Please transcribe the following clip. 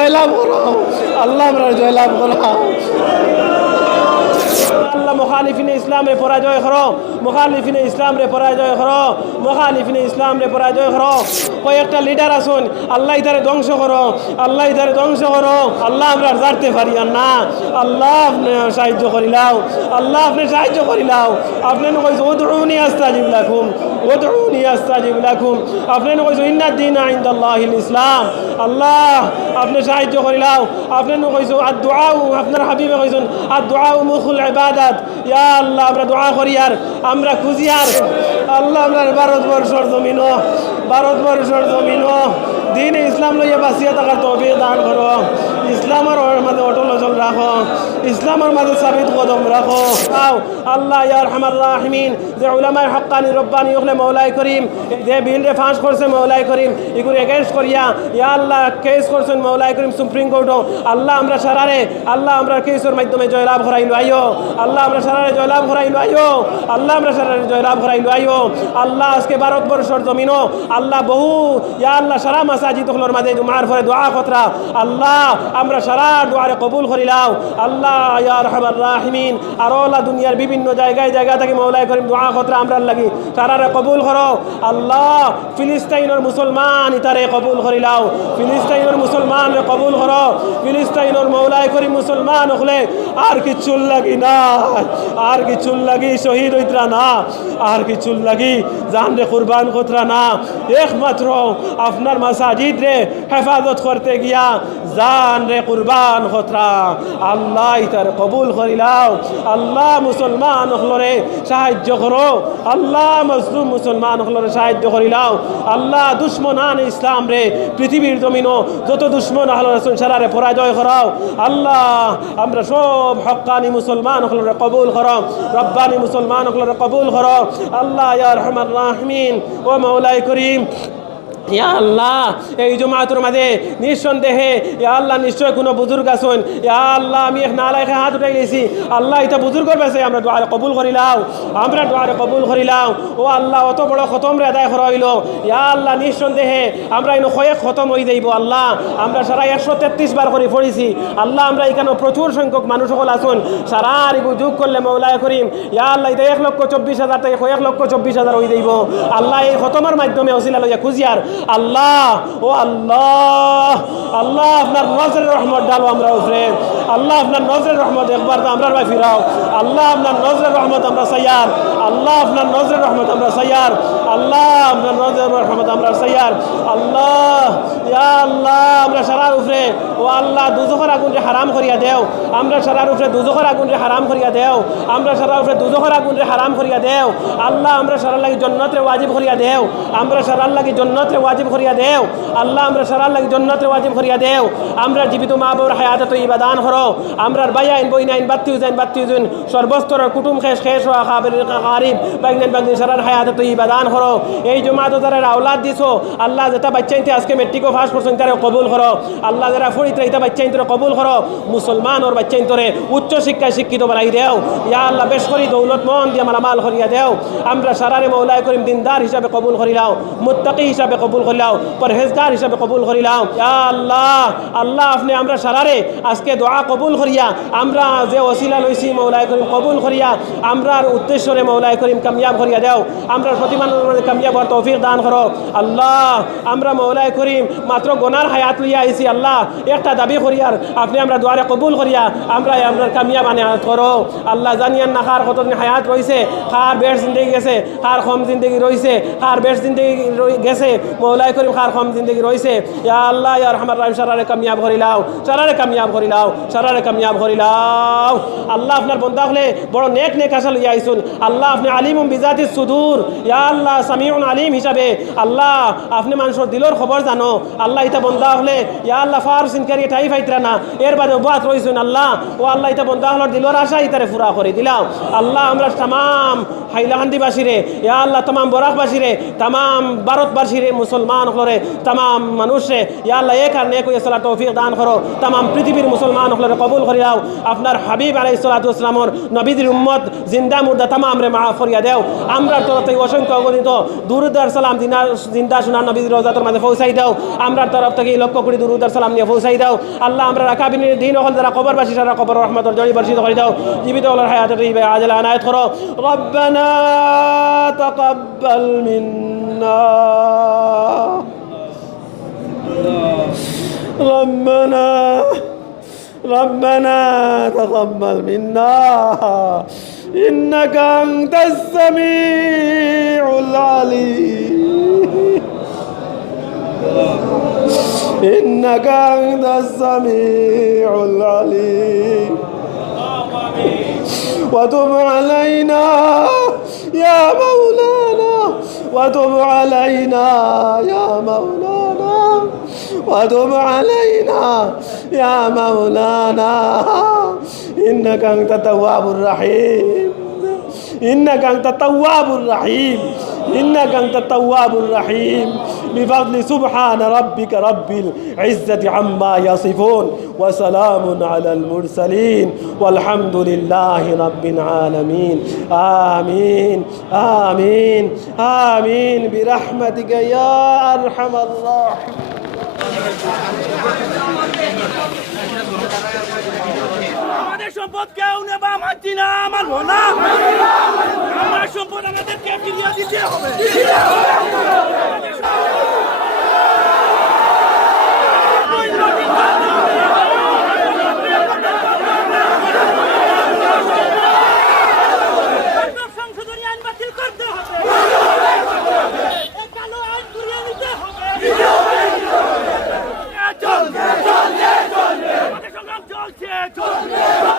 জয়লাভ করো। আল্লাহ আমরা জয়লাভ করো। আল্লাহ মুখালিফিনে ইসলাম রে পরাজয় করো। মুখালিফিনে ইসলাম রে পরাজয় করো মুখালিফিনে ইসলাম রে পরাজয় করো। কয়েকটা লিডার আসুন আল্লাহ ইধারে ধ্বংস করো, আল্লাহ ইধারে ধ্বংস করো। আল্লাহ আমরা জানতে পারি আর না। আল্লাহ আপনি সাহায্য করিলাও, আল্লাহ আপনি সাহায্য করিলাও। আপনি কইছো, উদউনি আস্তাজিব লাকুম, উদউনি আস্তাজিব লাকুম। আপনি কইছো, ইন্না দিন ইনদাল্লাহিল ইসলাম। আল্লাহ আপনি সাহায্য করিলাও। আপনি কইছো আর দোয়াও আপনার হাবিবে কইছেন আর দোয়াও মুখুল ইবাদত। ইয়া আল্লাহ, আমরা দোয়া করি আর আমরা খুঁজি আর আল্লাহ আমরা ভারতবর্ষর জমিন ভারতবর্ষর জমিন দিন ইসলাম লইয়া বাঁচিয়ে থাকার তবে দান করো। ইসলামের মাঝে অটল অচল রাখো। ইসলামের মাঝে সাবিত কদম রাখো। আও, আল্লাহ ইয়ার হামার রাহমিন, যে উলামায় হক্কানি রব্বানি ওখানে মৌলাই করিম, যে বিলরে ফাঁস করছে মৌলাই করিম, এগুলো এগেনস্ট করিয়া, ইয়া আল্লাহ কেস করছেন মৌলাই করিম সুপ্রিম কোর্টও আল্লাহ আমরা সারারে, আল্লাহ আমরা কেসের মাধ্যমে জয়লাভ করাইলো আইও আল্লাহ আমরা সারারে জয়লাভ করাইলো আইও আল্লাহ আমরা সারারে জয়লাভ করাইলো আইও আল্লাহ আজকে ভারতবর্ষর জমিনও, আল্লাহ বহু, ইয়া আল্লাহ সারা মাসাজিদ ওগুলোর মাঝে জুমার ফলে দোয়া খতরা আল্লাহ আমরা সারা দোয়ারে কবুল করিলাও আল্লাহ, ইয়া রহমান রাহিমিন। আর আল্লাহ দুনিয়ার বিভিন্ন জায়গায় জায়গা থেকে মৌলাই করিম দোয়া খতরা আমরা লাগি সারারে কবুল করো। আল্লাহ ফিলিস্তাইনের মুসলমান ইতারে কবুল করিলাও। ফিলিস্তাইনের মুসলমান কবুল করো। ফিলিস্তাইনের মৌলাই করি মুসলমান হলে আর কিছু লাগি না। আর কিছু লাগি শহীদ হইতরা না। আর কিছু লাগি জান রে কুরবান কতরা না। একমাত্র আপনার মাসাজিদ রে হেফাজত করতে গিয়া জান রে কুরবান কতরা আল্লাহ তার কবুল করিলাও আল্লাহ মুসলমান হলরে সাহায্য করো। আল্লাহ মজলুম মুসলমান হলরে সাহায্য করিলাও আল্লাহ দুশ্মনান ইসলাম রে, পৃথিবীর জমিনও যত দুশ্মন আহল রসুল সারারে পরাজয় করাও। আল্লাহ আমরা সব হক্কানি মুসলমান হলরে কবুল করো। রব্বানি মুসলমান হলরে কবুল করো। আল্লাহ ইয়া রহমান রাহমিন। ও মৌলাই করিম। ইয়া আল্লাহ, এই জমাতুর মাঝে নিঃসন্দেহে, ইয়া আল্লাহ, নিশ্চয় কোনো বুজুর্গ আসুন ইয়া আল্লাহ, আমি এক নালাইকে হাত উঠাই গেছি আল্লাহ এটা বুজুর্গর বেছে আমরা দোয়ারে কবুল করিলাম, আমরা দোয়ারে কবুল করিলাম। ও আল্লাহ, অত বড় খতম রে আদায় হইল। ইয়া আল্লাহ, নিঃসন্দেহে, আমরা এনে কয়েক খতম হয়ে যাইব, আল্লাহ। আমরা সারা একশো তেত্রিশ বার করে পড়েছি। আল্লাহ, আমরা এখানে প্রচুর সংখ্যক মানুষ সকল আসুন সারা রিবু যোগ করলে মৌলায় করিম, ইয়া আল্লাহ, এটা এক লক্ষ চব্বিশ হাজার থেকে কয়েক লক্ষ চব্বিশ হাজার হয়ে যাইব। আল্লাহ, এই খতমের মাধ্যমে অসিলা লইয়া খুঁজিয়ার আল্লাহ, ও আল্লাহ আল্লাহ আপনার নজরের রহমত ডালো আমরা উপরে। আল্লাহ আপনার নজরের রহমত একবার তো আমরা ভাই ফিরাও। আল্লাহ আপনার নজরের রহমত আমরা সাইয়ার। আল্লাহ আপনার নজরের রহমত আমরা সাইয়ার। আল্লাহ আপনার নজরের রহমত আমরা সাইয়ার। আল্লাহ, ইয়া আল্লাহ আমরা সারার উপরে ও আল্লাহ দুজখর আগুনরে হারাম করিয়া দেও। আমরা সারার উপরে দুজখর আগুনরে হারাম করিয়া দেও। আমরা সারার উপরে দুজখর আগুনরে হারাম করিয়া দেও। আল্লাহ আমরা সারার লাগি জন্নতরে ওয়াজিব করিয়া দেও। আমরা সারার লাগি জন্নতরে ওয়াজিব করিয়া দেও। আল্লাহ আমরা সারার লাগি জন্নতরে ওয়াজিব করিয়া দেও। আমরা জীবিত মা বউর হায়াতে তো ইবাদান করো। আমরা বাইয়া আইন বইন আইন বাত্তি উজাইন বাত্তি উজাইন সর্বস্তরের কুটুম শেষ শেষ হওয়া খাবের গারিব। বাইগনেন বাইগনেন সারার হায়াতে তো ইবাদান করো। এই জমাতো যারা আওলাদ দিছো, আল্লাহ যেটা বাচ্চাইতে আজকে মেট্রিকও পাস করছেন তারা কবুল করো। আল্লাহ যারা ফরিতে এটা বাচ্চাইন্তরে কবুল করো। মুসলমান ওর বাচ্চাইন্তরে উচ্চ শিক্ষায় শিক্ষিত বানাই দেও। ইয়া আল্লাহ, বেশ করি দৌলত মন দিয়ে মালামাল করিয়া দেও। আমরা সারারে মৌলায় করিম দিনদার হিসাবে কবুল করিলাও, মুত্তাকি হিসাবে কবুল করিলাও, পরহেজগার হিসাবে কবুল করিলাও। ইয়া আল্লাহ আল্লাহ আপনি আমরা সারারে আজকে দোয়া কবুল করিয়া, আমরা যে ওসিলা লইছি মৌলায় করিম কবুল করিয়া আমরার উদ্দেশ্যরে মৌলায় করিম কামিয়াব করিয়া দেও। আমরা প্রতিমানের মধ্যে কামিয়াব হওয়ার তৌফিক দান করো। আল্লাহ, আমরা মৌলায় করিম মাত্র গোনার হায়াত লইয়া আইছি, আল্লাহ। একটা দাবি করিয়ার, আপনি আমরা দুয়ারে কবুল করিয়া, আমরা আপনার কামিয়াব আনে করো। আল্লাহ জানিয়ান না কার কতদিন হায়াত রয়েছে কার বেশ জিন্দগি গেছে, কার কম জিন্দগি রয়েছে কার বেশ জিন্দগি গেছে মৌলায় করিম কার কম জিন্দগি রয়েছে ইয়া আল্লাহ, ইয়া রহমান রাহিম, সারারে কামিয়াব করিলাও সারারে কামিয়াব করিলাও সারারে কামিয়াব করিলাও আল্লাহ আপনার বন্ধা হলে বড় নেক নেক আসা লইয়া আইসুন। আল্লাহ আপনি আলিমুম বিজাতি সুদূর। ইয়া আল্লাহ, সামিউন আলিম হিসাবে। আল্লাহ, আপনি মানুষের দিলর খবর জানো। আল্লাহ ইটা বন্ধা হলে, ইয়া আল্লাহ ফার সিনকারি ঠাই ফাইতরা না। এর বাদে বাত রইছুন আল্লাহ। ও আল্লাহ ইটা বন্ধা হলোর দিলর আশা ইতারে ফুরা করে দিলাও আল্লাহ, আমরা তাম হাইলাকান্দিবাসীরে ইয়া আল্লাহ তাম বরাকবাসীরে তাম ভারতবাসীরে মুসলমান হলরে তাম মানুষে ইয়া আল্লাহ এক আর নেক হইয়া সালা তৌফিক দান করো। তাম পৃথিবীর মুসলমান হলরে কবুল করি দাও আপনার হাবিব আলাই সালাতামর নবীদের উম্মত, জিন্দা মুর্দা তামাম রে মাফ করিয়া দেও। আমরা তরফ থেকে অসংখ্য অগণিত দুরুদার সালাম দিনা জিন্দা শোনা নবীদের রোজাতর মাঝে পৌঁছাই দাও। আমরা তরফ থেকে লক্ষ কোটি দুরুদার সালাম নিয়ে পৌঁছাই দাও আল্লাহ আমরা রাকাবিনের দিন হল যারা কবরবাসী সারা কবর রহমতর জড়ি বর্ষিত করে দাও জীবিত হলার হায়াত রিবে আজলা আনায়ত করো রব্বানা তাকাব্বাল মিন্না ربنا ربنا تقبل منا إنك أنت السميع العليم إنك أنت السميع العليم وتب علينا يا مولانا وتب علينا يا مولانا وتب علينا يا مولانا إنك أنت التواب الرحيم إنك أنت التواب الرحيم إنك أنت التواب الرحيم بفضل سبحان ربك رب العزة عما يصفون وسلام على المرسلين والحمد لله رب العالمين آمين آمين آمين برحمتك يا أرحم الراحمين আমাদের সম্পদ কেউ নেবা মানছি না মানবো না আমার সম্পদ আমাদেরকে ফিরিয়ে দিতে হবে।